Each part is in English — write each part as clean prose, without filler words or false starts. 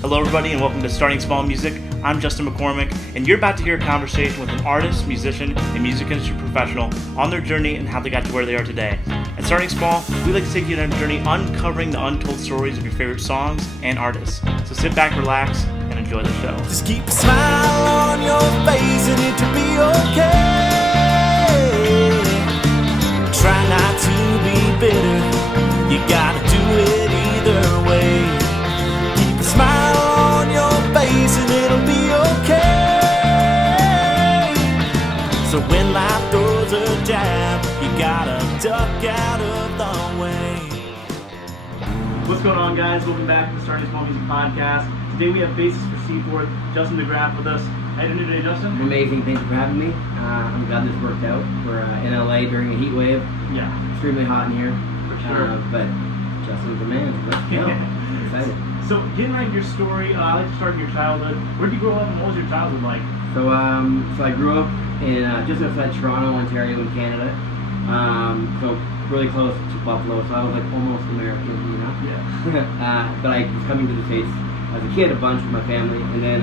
Hello everybody and welcome to Starting Small Music. I'm Justin McCormick and you're about to hear a conversation with an artist, musician, and music industry professional on their journey and how they got to where they are today. At Starting Small, we like to take you on a journey uncovering the untold stories of your favorite songs and artists. So sit back, relax, and enjoy the show. Just keep a smile on your face and it'll be okay. Try not to be bitter, you gotta do it either way. Keep a smile on your face and it'll be okay. So when life throws a jab, you gotta duck out of the way. What's going on, guys? Welcome back to the Starting Small Music Podcast. Today we have bassist for Seaforth, Justin de Graaf, with us. How are you doing today, Justin? Amazing, thanks for having me. I'm glad this worked out. We're in LA during a heat wave. Yeah. Extremely hot in here. For sure. But Justin's the man. Let's go. Excited. So, getting right into your story, I like to start in your childhood. Where did you grow up and what was your childhood like? So I grew up in just outside Toronto, Ontario, in Canada. So really close to Buffalo. So I was like almost American, you know. Yeah. But I was coming to the States as a kid, a bunch with my family, and then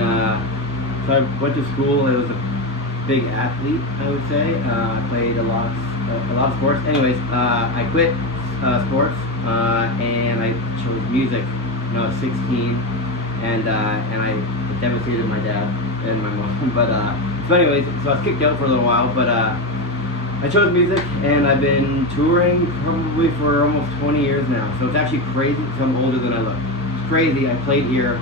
so I went to school. I was a big athlete, I would say. I played a lot of sports. Anyways, I quit sports and I chose music when I was 16, and I devastated my dad and my mom. But so anyways, so I was kicked out for a little while, but I chose music, and I've been touring probably for almost 20 years now. So it's actually crazy because I'm older than I look. It's crazy. I played here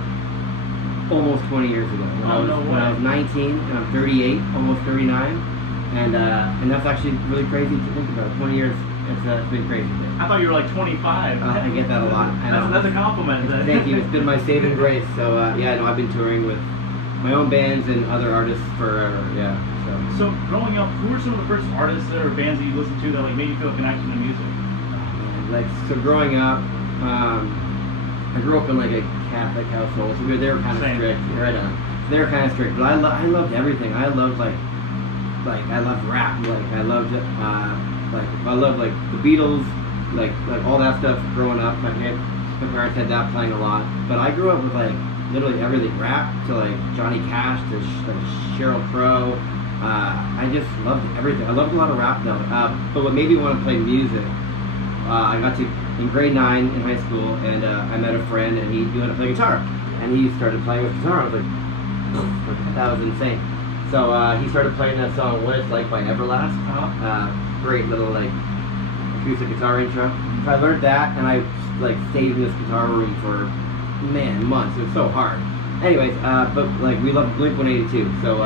almost 20 years ago when I was 19, and I'm 38, almost 39, and that's actually really crazy to think about. 20 years, it's been crazy. I thought you were like 25. I get that a lot. I know. That's a compliment. Thank you. It's been my saving grace. So yeah, no, I've been touring with my own bands and other artists forever. Yeah. So growing up, who were some of the first artists or bands that you listened to that like made you feel a connection to music? So growing up, I grew up in like a Catholic household, so they were kind of strict. Right on. So they were kind of strict, but I loved everything. I loved like I loved rap. I loved the Beatles, like all that stuff. Growing up, my parents had that playing a lot. But I grew up with like literally everything, rap to like Johnny Cash to Sheryl Crow. I just loved everything. I loved a lot of rap though. But what made me want to play music, I got to in grade 9 in high school, and I met a friend, and he knew how to play guitar, and he started playing with guitar. I was like, that was insane. So he started playing that song "What It's Like" by Everlast. Great little like acoustic guitar intro. So I learned that, and I like stayed in this guitar room for months. It was so hard. Anyways, but like we loved Blink-182, so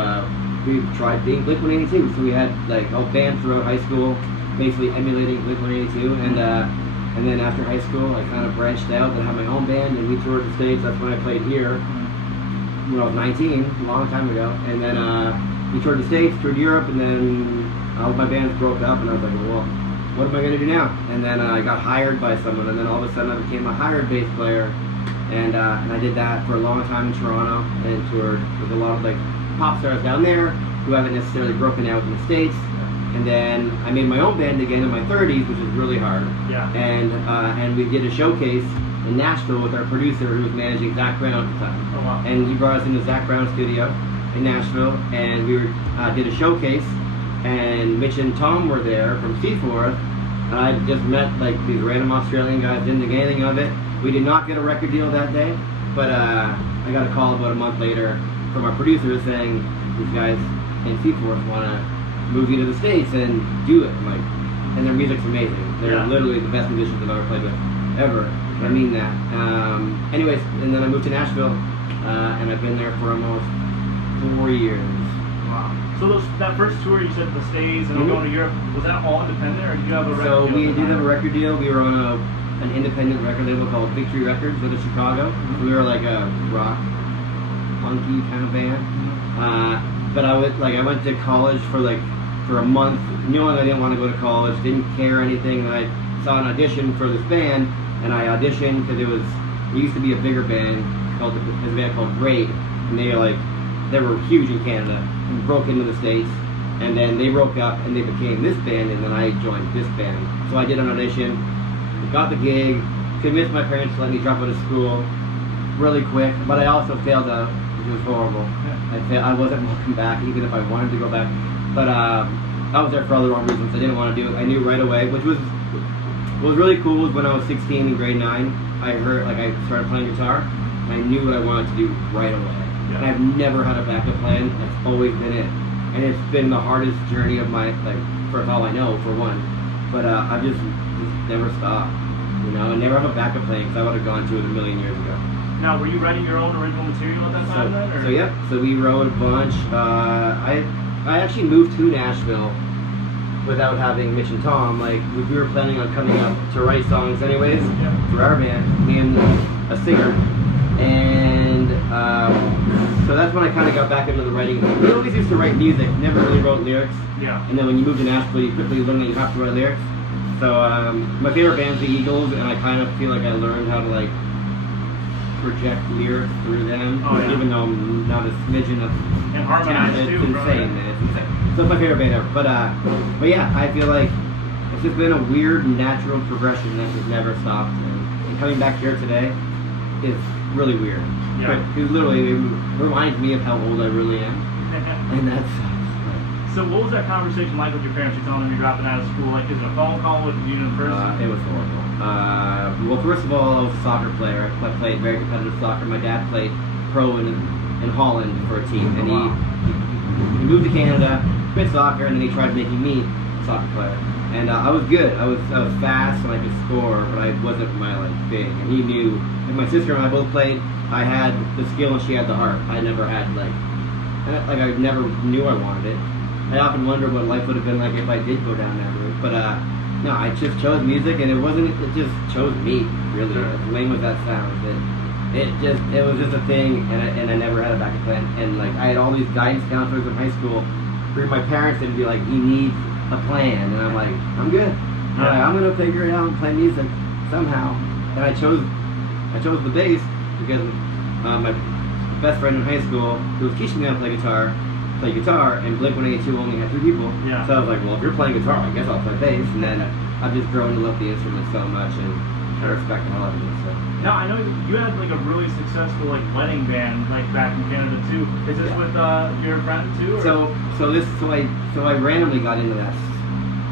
we tried being Blink-182. So we had like a band throughout high school, basically emulating Blink-182, and then after high school, I kind of branched out and had my own band, and we toured the States. That's when I played here when I was 19, a long time ago. And then we toured the States, toured Europe, and then all my bands broke up, and I was like, well, what am I going to do now? And then I got hired by someone, and then all of a sudden I became a hired bass player, and I did that for a long time in Toronto, and toured with a lot of like pop stars down there who haven't necessarily broken out in the States. And then I made my own band again in my 30s, which is really hard. Yeah. And we did a showcase in Nashville with our producer who was managing Zach Brown at the time. Oh, wow. And he brought us into Zach Brown's studio in Nashville, and we did a showcase, and Mitch and Tom were there from Seaforth. I just met like these random Australian guys, didn't think anything of it. We did not get a record deal that day, but I got a call about a month later from our producer saying these guys in Seaforth want to move you to the States and do it. And their music's amazing. They're literally the best musicians I've ever played with, ever. I mean that. Anyways, and then I moved to Nashville, and I've been there for almost 4 years. Wow. So that first tour you said the States and going to Europe, was that all independent, or did you have a record deal? So we did have a record deal. We were on an independent record label called Victory Records out of Chicago. We were like a rock, punky kind of band. But I went to college for a month, knowing I didn't want to go to college, didn't care anything. And I saw an audition for this band, and I auditioned because it used to be a bigger band called Raid, and they were huge in Canada and broke into the States, and then they broke up and they became this band, and then I joined this band. So I did an audition, got the gig, convinced my parents to let me drop out of school, really quick, but I also failed out. It was horrible. I wasn't welcome back, even if I wanted to go back. But I was there for all the wrong reasons. I didn't want to do it. I knew right away, which was what was really cool was when I was 16 in grade 9, I started playing guitar, and I knew what I wanted to do right away. And I've never had a backup plan. That's always been it. And it's been the hardest journey of my, like, for all I know, for one. But I've just never stopped, you know, and never have a backup plan, because I would have gone to it a million years ago. Now, were you writing your own original material at that time then? Or? So yeah, so we wrote a bunch. I actually moved to Nashville without having Mitch and Tom. Like, we were planning on coming up to write songs anyways for our band, me and a singer. And so that's when I kind of got back into the writing. We always used to write music, never really wrote lyrics. Yeah. And then when you move to Nashville, you quickly learn that you have to write lyrics. So my favorite band's the Eagles, and I kind of feel like I learned how to, like, project lyrics through them, even though I'm not a smidgen of and harmonize talent. too, It's insane, man. It's insane. So it's my favorite band ever. But yeah, I feel like it's just been a weird, natural progression that has never stopped. And coming back here today is really weird. Yeah. Because literally, it reminds me of how old I really am, and that's. So what was that conversation like with your parents? You telling them you're dropping out of school? Like, is it a phone call with you in person? It was horrible. Well, first of all, I was a soccer player. I played very competitive soccer. My dad played pro in Holland for a team, and he moved to Canada, quit soccer, and then he tried making me a soccer player. And I was good. I was fast and I could score, but I wasn't my thing. And he knew. And my sister and I both played. I had the skill and she had the heart. I never had I never knew I wanted it. I often wonder what life would have been like if I did go down that route. But no, I just chose music, and it just chose me, really. As lame as that sounds. It was just a thing, and I never had a backup plan. And like, I had all these guidance counselors in high school where my parents would be like, "He needs a plan," and I'm like, "I'm good. I'm gonna figure it out and play music somehow." And I chose the bass because my best friend in high school, who was teaching me how to play guitar, and Blink-182 only had 3 people. Yeah. So I was like, well, if you're playing guitar, I guess I'll play bass. And then I've just grown to love the instrument so much, and I respect and love it. So. Now, I know you had like a really successful wedding band back in Canada too. Is this with your friend too? Or? So I randomly got into this.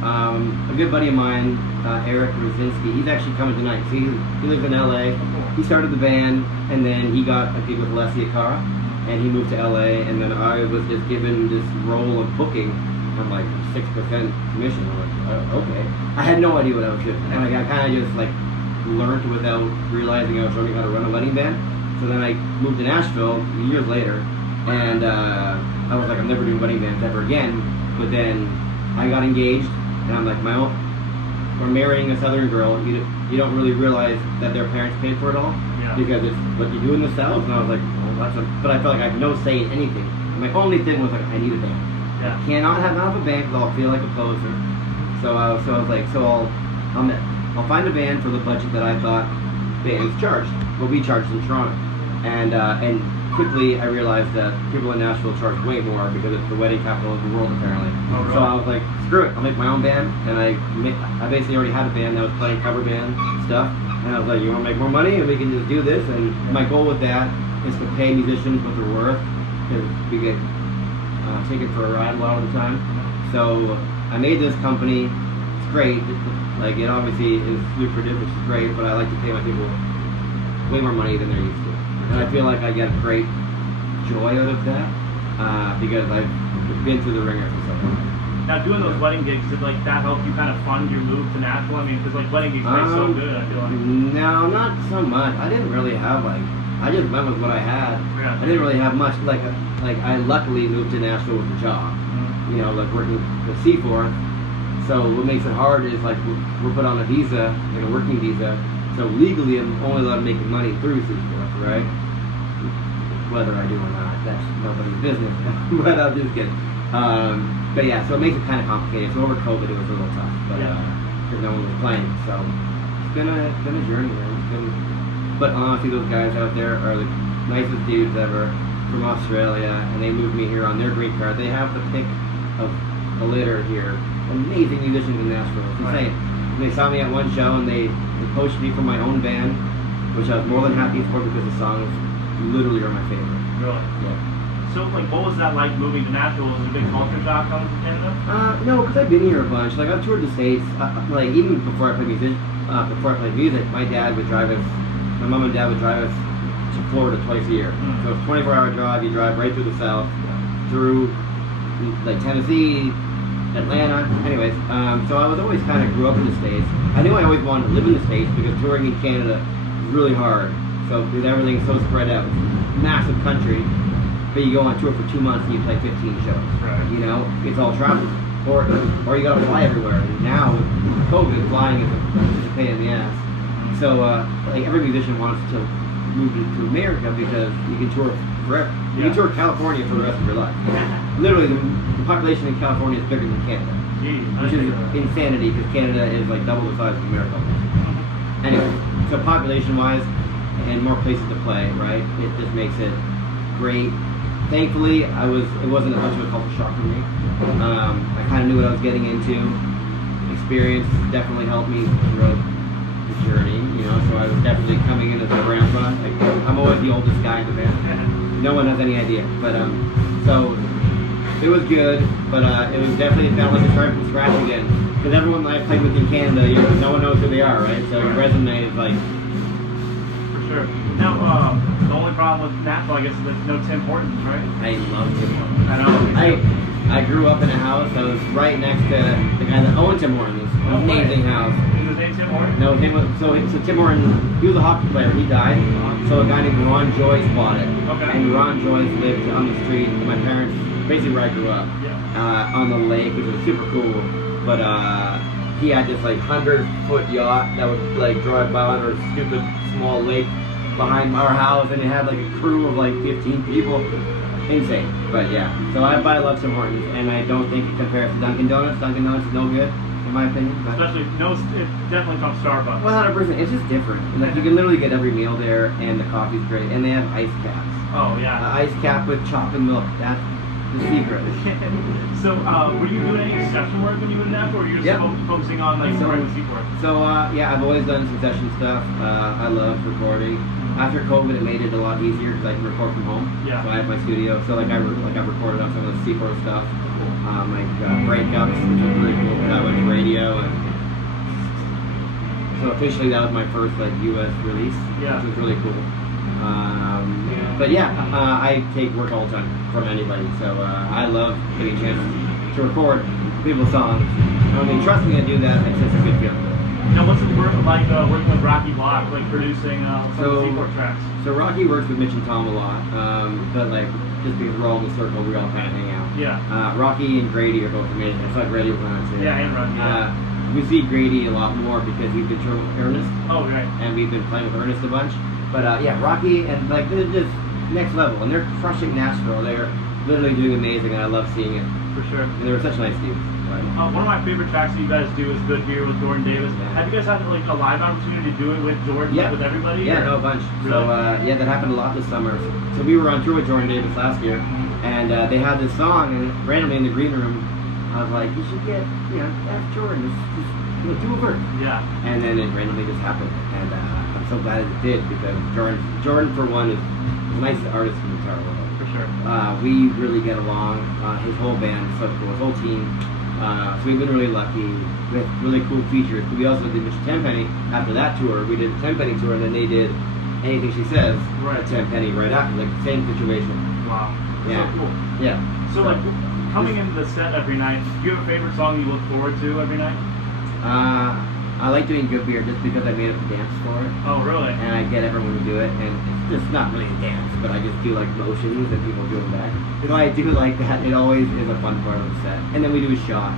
A good buddy of mine, Eric Rosinski, he's actually coming tonight. He lives in LA. He started the band, and then he got a gig with Leslie Akara, and he moved to LA, and then I was just given this role of booking on 6% commission. I'm like, okay. I had no idea what I was doing, and I kind of just learned without realizing I was learning how to run a wedding band. So then I moved to Nashville years later, and I was like, I'm never doing wedding bands ever again. But then I got engaged, and I'm like, we're marrying a Southern girl. You don't really realize that their parents paid for it all, because it's what you do in the South. And I was like, but I felt like I had no say in anything. And my only thing was I need a band. Yeah. I cannot have a band because I'll feel like a poser. So I was like, I'll find a band for the budget that I thought bands charged. What we charged in Toronto, and quickly I realized that people in Nashville charge way more because it's the wedding capital of the world apparently. Oh, really? So I was like, screw it, I'll make my own band, and I basically already had a band that was playing cover band stuff, and I was like, you want to make more money, and we can just do this. And my goal with that is to pay musicians what they're worth, because we get taken for a ride a lot of the time. So I made this company. It's great. It obviously is lucrative, which is great, but I like to pay my people way more money than they're used to. And I feel like I get great joy out of that because I've been through the ringer for so long. Now, doing those wedding gigs, did that help you kind of fund your move to Nashville? I mean, because wedding gigs pay so good, I feel like. No, not so much. I didn't really have I just went with what I had. Yeah. I didn't really have much. I luckily moved to Nashville with a job. Mm-hmm. You know, working with Seaforth. So what makes it hard is we're put on a visa, a working visa. So legally, I'm only allowed to make money through Seaforth, right? Whether I do or not, that's nobody's business. But I'm just kidding. But yeah, so it makes it kind of complicated. So over COVID, it was a little tough, but because no one was playing. So it's been a journey, man. But honestly, those guys out there are the nicest dudes ever from Australia, and they moved me here on their green card. They have the pick of the litter here. Amazing musicians in Nashville. It's insane. And they saw me at one show, and they poached me from my own band which I was more than happy for because the songs literally are my favorite. Really? Yeah. So, like, what was that like moving to Nashville? Was it a big culture shock coming from Canada? No, because I've been here a bunch. Like I've toured the States. Like even before I played music, my mom and dad would drive us to Florida twice a year. So it's a 24-hour drive. You drive right through the South, through like Tennessee, Atlanta. Anyways, so I was always kind of grew up in the States. I knew I always wanted to live in the States because touring in Canada is really hard. So with everything so spread out, massive country. But you go on tour for 2 months and you play 15 shows. Right. You know, it's all travel. Or you gotta fly everywhere. And now with COVID, flying is a pain in the ass. So like every musician wants to move to America because you can tour forever. You can tour California for the rest of your life. Literally, the population in California is bigger than Canada, which is insanity because Canada is like double the size of America. Anyway, so population-wise and more places to play, right? It just makes it great. Thankfully, it wasn't a much of a culture shock for me. I kind of knew what I was getting into. Experience definitely helped me throughout the journey, you know. So I was definitely coming in as a grandpa. Like, I'm always the oldest guy in the band. No one has any idea, but so it was good. But it was definitely felt like a start from scratch again. Because everyone that I played with in Canada, no one knows who they are, right? So your resume is like. For sure. Now, the only problem with Nashville, I guess, is there's no Tim Hortons, right? I love Tim Hortons. I know. I grew up in a house that was right next to the guy that owned Tim Hortons. Amazing house. Is his name Tim Hortons? No, so Tim Hortons, he was a hockey player. He died. So a guy named Ron Joyce bought it. Okay. And Ron Joyce lived on the street. My parents, basically where I grew up, on the lake, which was super cool. But he had this like 100-foot yacht that would like drive by on our stupid small lake behind our house, and it had like a crew of like 15 people. Insane. But yeah, so I love Tim Hortons, and I don't think it compares to Dunkin' Donuts. Dunkin' Donuts is no good, in my opinion. But Especially, it definitely from Starbucks. 100%. It's just different. Like you can literally get every meal there, and the coffee's great, and they have ice caps. Oh yeah. Ice cap with chocolate milk. That's the secret. So, were you doing any session work when you were in Nashville, or were you just focusing on like touring with Seaforth? So yeah, I've always done some session stuff. I love recording. After COVID, it made it a lot easier because I can record from home. Yeah. So I have my studio. So like I recorded on some of the Seaforth stuff, breakups, which was really cool. Because I went to radio, and so officially that was my first like U.S. release, which was really cool. But yeah, I take work all the time from anybody. So I love getting a chance to record people's songs. I mean, trust me, to do that. It's just a good feeling. Now, what's it like working with Rocky Block, like producing some of the Seaforth tracks? So Rocky works with Mitch and Tom a lot, but like just because we're all in the circle, we all kind of hang out. Yeah. Rocky and Grady are both amazing. It's like Grady was on it. Yeah, and Rocky. We see Grady a lot more because we've been touring with Ernest. Oh, right. And we've been playing with Ernest a bunch. But yeah, Rocky and like they're just next level, and they're crushing Nashville. They're literally doing amazing, and I love seeing it. For sure. And they were such nice dudes. One of my favorite tracks that you guys do is Good Beer with Jordan Davis. Yeah. Have you guys had like a live opportunity to do it with Jordan, like, with everybody? Yeah, no, a bunch. Really? So yeah, that happened a lot this summer. So we were on tour with Jordan Davis last year, and they had this song, and randomly in the green room, I was like, you should get, ask Jordan, just do a verse. Yeah. And then it randomly just happened, and I'm so glad it did because Jordan for one is the nicest artist in the entire world. For sure. We really get along. His whole band is so cool. His whole team. So we've been really lucky with really cool features. We also did Mr. Tenpenny after that tour. We did the Tenpenny tour, and then they did Anything She Says at Tenpenny right after, like the same situation. Wow. Yeah. So cool. Yeah. So like coming into the set every night, do you have a favorite song you look forward to every night? I like doing Good Beer just because I made up a dance for it. Oh, really? And I get everyone to do it, and it's just not really a dance, but I just do like motions and people do them back. So I do like that. It always is a fun part of the set. And then we do a shot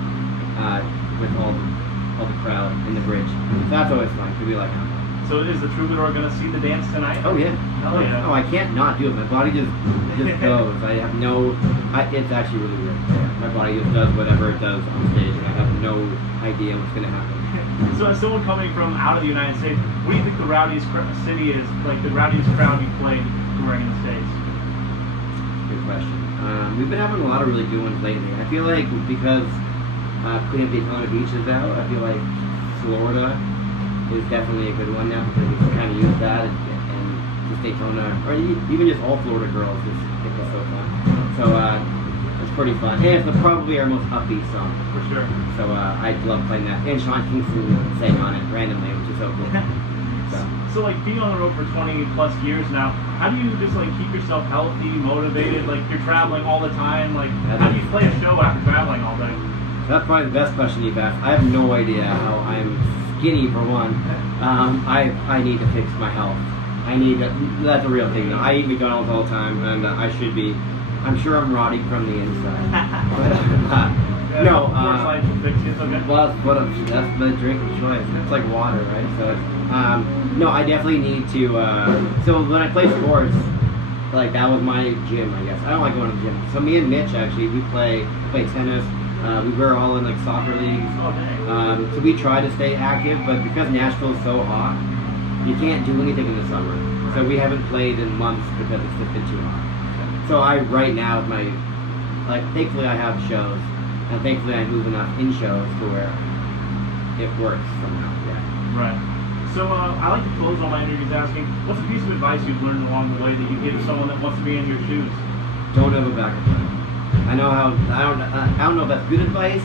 with all the crowd in the bridge. So that's always fun. We like that. So is the Troubadour going to see the dance tonight? Oh yeah. Oh yeah. Oh, I can't not do it. My body just goes. I have no. It's actually really weird. Yeah. My body just does whatever it does on stage, and I have no idea what's going to happen. So as someone coming from out of the United States, what do you think the rowdiest city is, like the rowdiest crowd you played touring in the States? Good question. We've been having a lot of really good ones lately. I feel like because Queen of Daytona Beach is out, I feel like Florida is definitely a good one now because we can kind of use that Daytona, or even just all Florida girls. I think it's so fun. So it's pretty fun. And it's probably our most upbeat song. For sure. So I love playing that. And Sean Kingston sang on it randomly, which is so cool. So like being on the road for 20 plus years now, how do you just like keep yourself healthy, motivated? Like you're traveling all the time. Like how do you play a show after traveling all day? That's probably the best question you've asked. I have no idea how I'm skinny for one. I need to fix my health. That's a real thing. I eat McDonald's all the time, and I should be. I'm sure I'm rotting from the inside. But, no. Well, that's the drink of choice. It's like water, right? So, no, I definitely need to. So when I play sports, like that was my gym, I guess. I don't like going to the gym. So me and Mitch actually, we play tennis. We were all in like soccer leagues. So we try to stay active, but because Nashville is so hot, you can't do anything in the summer. So we haven't played in months because it's just been too hot. So right now, thankfully I have shows, and thankfully I move enough in shows to where it works somehow. Yeah. Right. So I like to close all my interviews asking, what's a piece of advice you've learned along the way that you give to someone that wants to be in your shoes? Don't have a backup plan. I don't know if that's good advice,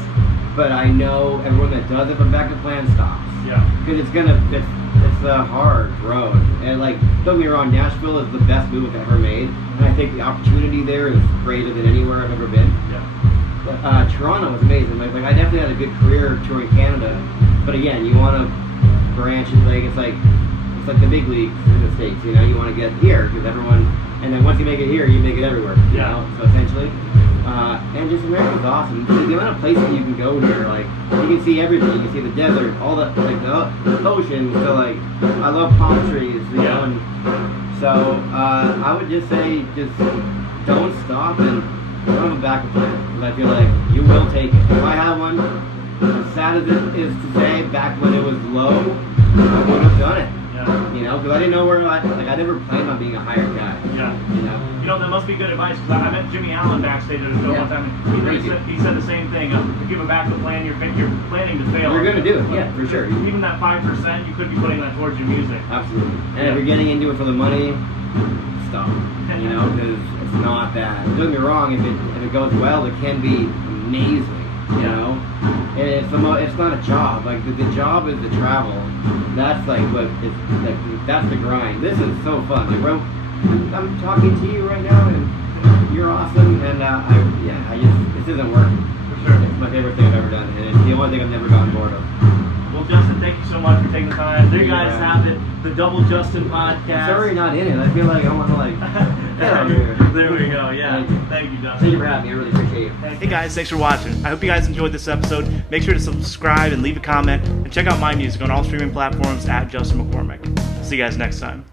but I know everyone that does have a backup plan stops. Yeah. Because it's a hard road, and like don't get me wrong, Nashville is the best move I've ever made, and I think the opportunity there is greater than anywhere I've ever been. Yeah. But Toronto was amazing. Like I definitely had a good career touring Canada, but again, you want to branch. It's like the big leagues in the States. You know, you want to get here because everyone, and then once you make it here, you make it everywhere. You know, so essentially. And just America's awesome. The amount of places you can go here, like you can see everything. You can see the desert, all the the ocean. So like, I love palm trees, you know. And so I would just say, just don't stop and don't have a backup plan. Because I feel like you will take it. If I had one, as sad as it is to say, back when it was low, I would have done it. You know, because I didn't know where I never planned on being a hired guy. Yeah. You know, that must be good advice, because I met Jimmy Allen backstage at a show one time, and he said the same thing. If you have a backup plan, you're planning to fail. You're going to do it, yeah, for sure. Even that 5%, you could be putting that towards your music. Absolutely. And if you're getting into it for the money, stop. You know, because it's not bad. Don't get me wrong, if it goes well, it can be amazing. You know, and it's not a job. Like the job is the travel. That's like that's the grind. This is so fun. Like I'm talking to you right now, and you're awesome. And this isn't work. For sure. It's my favorite thing I've ever done, and it's the only thing I've never gotten bored of. Well, Justin, thank you so much for taking the time. There you guys have it, the Double Justin podcast. Sorry, not in it. I feel like I want to There we go. Yeah. Thank you, Justin. Thank you for having me. I really appreciate it. Hey guys, thanks for watching. I hope you guys enjoyed this episode. Make sure to subscribe and leave a comment, and check out my music on all streaming platforms at Justin McCormick. See you guys next time.